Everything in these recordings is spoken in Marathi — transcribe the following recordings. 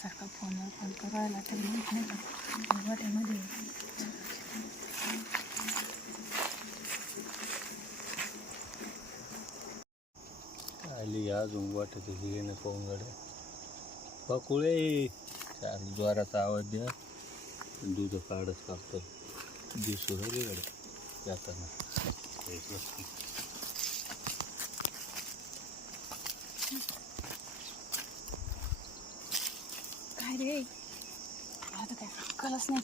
सारखा फोनवर फोन करायला तरी माहीत नाही का गोट्यामध्ये आली अजून वाटत येणं पाहून गाड्या पकुळे चार ज्वाराचा आवाज द्या दूध काढच कापतो दिसू राहिले गाड्या जाताना काय रे आता काय कळलंच नाही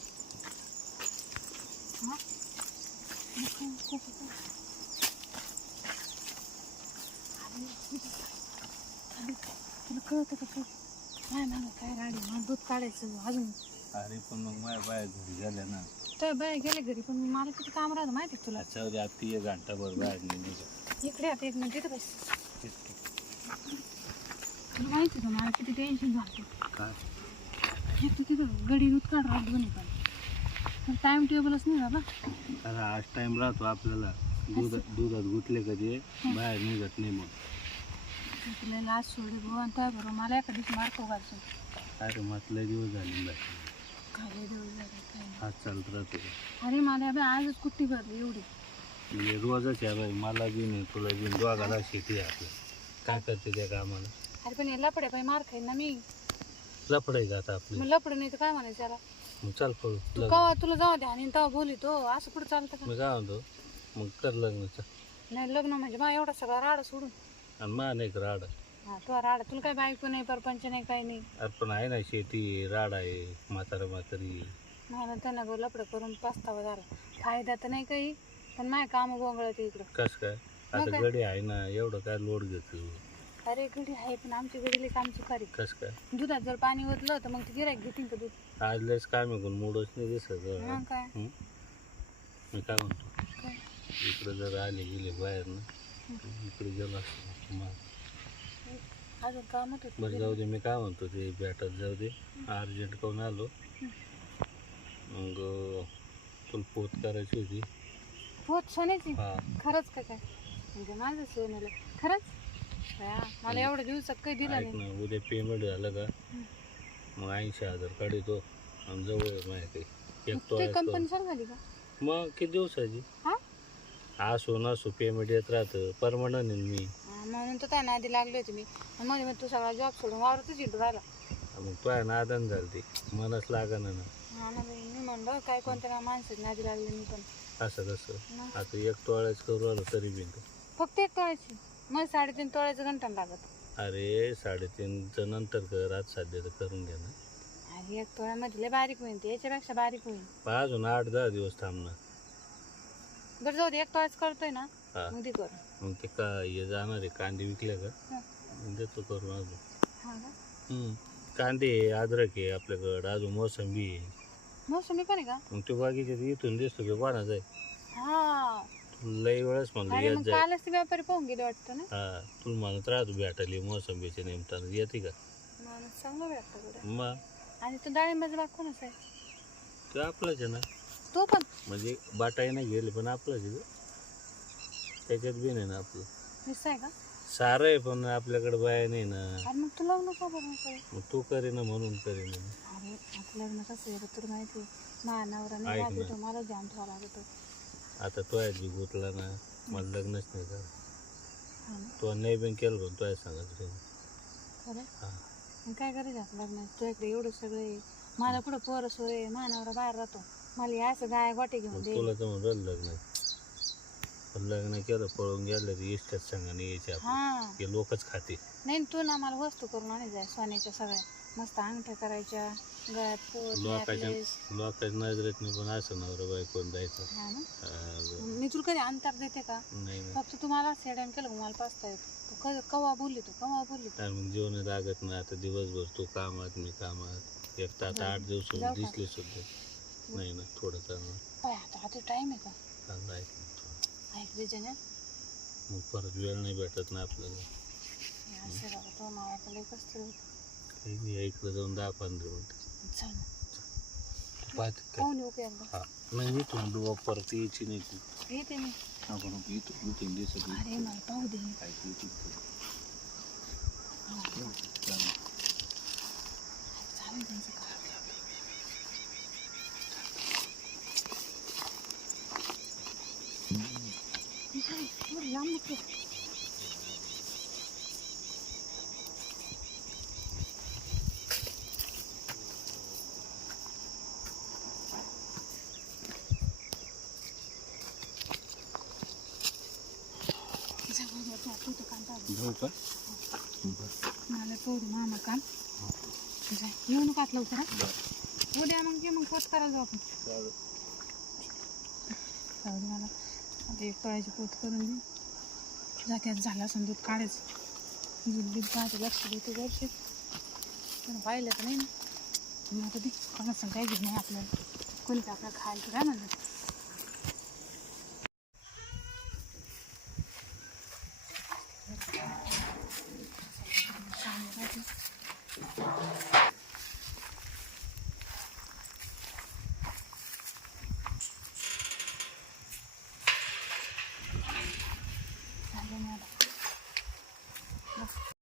तुला कळतं का काय मागं काय राडी मला दूध काढायचं अजून अरे पण मग माझ्या बाया घरी झाल्या ना तर बाया गेले घरी पण मला किती काम राहतं माहिती आहे तुला अच्छा उद्या आता 1 घंटाभर बाहेर नाही इकडे आता 1 मिनिट इथं बस तुला माहिती का मला किती टेन्शन झालं काय एक तर तिथं गडी दूध काढ राहत दोन्ही पण टाइम टेबलच नाही बाबा अरे आज टाइम राहतो आपल्याला दुधात गुतले कधी बाहेर निघत नाही मग तुला लाज सोडे गो आणि त्या बरोबर मला एका दिवशी मार्क घालतो अरे म्हटलं दिवस झाले काय दिवस झाले काय आज चालत राहतो अरे मला बाई आजच कुट्टी भरली एवढी रोजच आहे बाई मला बी नाही तुला बी दोघाला शेती आहे आपलं काय करते त्या कामाला अरे पण हे लपडे बाई मार खाईन ना मी लफड आहे का आता आपलं मग लपडे नाही तर काय म्हणायचं त्याला मग चाल पळू तू कवा तुला जाऊ द्या आणि तेव्हा बोलितो असं कुठं चालतं का मी काय म्हणतो मग कर लग्नाचं नाही लग्न म्हणजे मा एवढा सगळा राडा सोडून आणि मा नाही का राडा हा तू राडा तुला काय बायको नाही परपंच नाही काही नाही अरे पण आहे ना शेती राडा आहे म्हातारी मला त्यांना गो लपडं करून पस्तावा झाला फायदा तर नाही काही पण माझ्या काम गोंगळत इकडं कस काय आता गडी आहे ना एवढं काय लोड घेतो अरे गडी आहे पण आमची गडीले काम चुकारी कस काय दुधात जर पाणी ओतलं तर मग ते गिरायक घेतील का दूध आज लयच काम आहे पण मूडच नाही दिसत मग काय मी काय म्हणतो काय इकडे जर आले गेले बाहेर ना इकडे गेलो असतो मग अजून कामच होत बरं जाऊ दे मी काय म्हणतो ते भेटत जाऊ दे अर्जंट करून आलो मग तुला पोत करायची होती होत सोन्याची हा खरंच का काय म्हणजे माझं सोन्याला खरंच बया, मला एवढ्या दिवसात काही दिलं ऐक नाही ना उद्या पेमेंट झालं का मग 80,000 काढतो आणि जवळ आहे माझ्या काही ते कंपनी चालू झाली का मग किती दिवसाची हा असो नसो पेमेंट येत राहतं परमनंट आहे मी म्हणून तर त्या नादी लागले होते मी मध्ये मग तू सगळा जॉब सोडून वावरतच येतो राहिला मग तो आहे ना आदान झालं ते मनच लागना ना हा ना बाई, मी म्हणलं काय कोणत्या माणसाची नादी लागली मी पण असं कसं आता 1 तोळ्याच करू आलो तरी बी फक्त 1 तोळ्याची मग 3.5 तोळ्याचं घंटा लागत अरे 3.5चं नंतर कर आज सध्या तर करून घ्या ना अरे 1 तोळ्यामध्ये लय बारीक होईल ते याच्यापेक्षा बारीक होईल पण अजून 8-10 दिवस थांबणार बरं जाऊ दे 1 तोळ्याच करतोय ना हा मग ते कर मग ते का हे जाणार आहे कांदे विकले का देतो करून अजून हा का कांदे आहे अद्रक आहे आपल्याकडं अजून मोसंबी आहे मोसंबी पण आहे का मग तो बाकीचे इथून दिसतो की कोणाचा आहे हा लई वेळेस म्हणलं अरे येत मग जाय कालच ते व्यापारी पाहून गेले वाटतं ना हा तुला म्हणत राहतो भेटायला मोसंबीच्या निमतानं येते का माणूस चांगला भेटतो कुठे मग आणि तो डाळिंबाचा बाग कोणाचा आहे तो आपलाच आहे ना तो पण म्हणजे बाटाई नाही गेले पण आपलाच आहे त्याच्यात बी नाही ना आपलं निस्सा आहे का सारं आहे पण आपल्याकडे बाया नाही ना अरे मग तू लग्न का बरं करे मग तू करे ना म्हणून करे ना अरे आता लग्न कसं आहे तुला माहिती आहे महानवरा नाही ऐक ना. लागतो मला ध्यान ठेवा लागतो आता तो आहे जी गुतला ना मला लग्नच नाही कर हा ना तो नाही पण केलं पण तो आहे सांगत रे खरं हा मग काय करायचं आपलं लग्न तुझ्याकडे एवढं सगळं आहे मला पुढं पोरं सोर आहे महानवरा बाहेर राहतो मला हे असं गाय गोटे घेऊन मग दे तुला तर म्हणून लग्न पण लग्न केलं पळून गेलं तर इष्टच सांगा यायचे आपण हा हे लोकच खाते नाही तू ना मला वस्तू करून आणि जाय सोन्याच्या सगळ्या मस्त अंगठ्या करायच्या गळ्यात पोत लोकांच्या necklace. लोकांच्या नजरेत नाही पण असं नवरा बायकोन जायचं हा ना हा, मी तुला कधी अंतर देते का नाही नाही फक्त तुम्हाला सेडन केलं का मला पाचता येतो तू कवा बोलली आणि मग जेवण लागत नाही आता दिवसभर तू कामात मी कामात एक तर आता 8 दिवस जाऊ का? दिसले सुद्धा नाही ना थोडं चांगलं आता टाइम आहे का चांगलं आहे ऐक रिजन मग परत वेळ नाही भेटत ना आपल्याला असं बाबा तो मला लई कसं काही नाही इकडं जाऊन 10-15 मिनिटं चल ना पाहत काय पाहून येऊ का एकदा हा नाही इथून डोळा परत यायची नाही तू येते मी आपण इथून दिसत अरे मला पाहू दे चालेल काय त्यांचं काय? एवढं लांब नको. घेऊ का? मला पोरी मामा काम येऊ नका आत लवकर हा. उद्या मग ये मग पोत करायला जाऊ आपण. जाऊ दे मला आता एक तळ्याची पोत करून दे. जात्यात झालं असं दूध काढायचं. दूध दूध पाहते लक्ष देते घरचे पण पाहिलं तर नाही ना. मग आता दे कोणाचं काही घेत नाही आपल्याला. कोणी का आपल्याला खायला काय म्हणलं. झालं नाही आता.